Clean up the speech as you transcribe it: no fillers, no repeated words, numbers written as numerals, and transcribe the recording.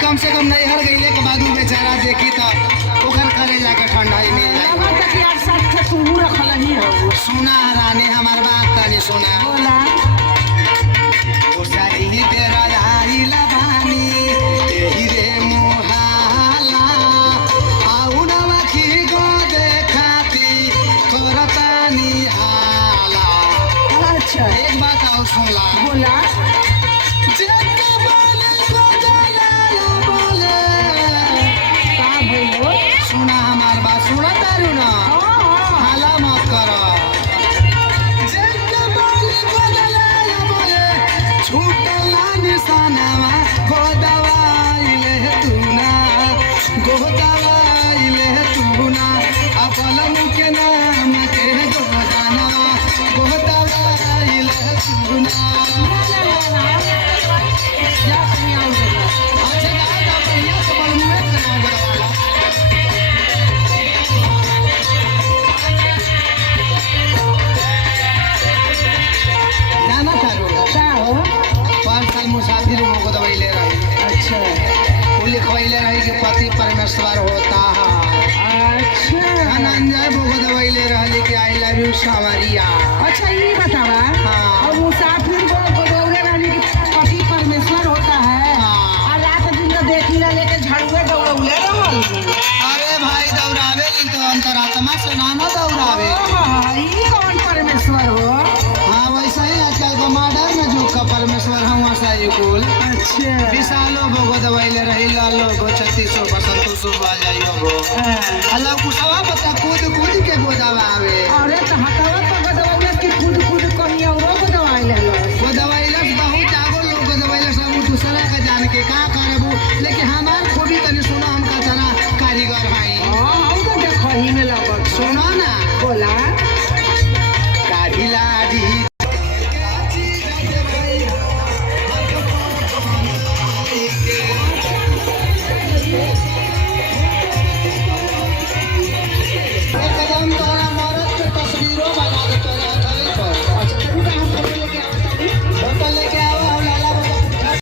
कम से कम नैहर गईले के बाद बेचारा देखी तो ओकर करे जाके ठंडा ही नहीं सुना रानी हमार बात तनी सुना बोला ओ सारी तेरा आई लबानी तेरी रे मुहाला आउ नवा की गो देखाती करतानी हाला। अच्छा एक बात और सुन ला बोला सुना हमार बात सुना तारू ना हाला मत करो छूटला निशानावा गो दवाइले तू ना गो दवाइले तू ना अपन के नाम के गो जानवा गो दवाइले तू ना मुसाफिर को दवाइले रही। अच्छा वो लिखवाइले रही कि पति परमेश्वर होता है। अच्छा धनंजय को दवाइले रही कि आई लव यू सावरिया। अच्छा ये बतावा हाँ। और मुसाफिर को दौड़े रहने की पति परमेश्वर होता है। हाँ। और रात दिन तो देखी ना लेके झड़ुए दौड़ौले रहल। अरे भाई दौड़ावे तो अंतरात्मा से ना दौड़ावे। ये कौन परमेश्वर हो? हाँ वैसे ही आजकल का मॉडर्न में जो का परमेश्वर हम वैसा ही कुल। अच्छा विशालो भोगो दवाइले रही लालो भो 3600 बसंतो सो आ जाइयो भो। अल्लाह कुछ बता कूद कूद के गो दवावे।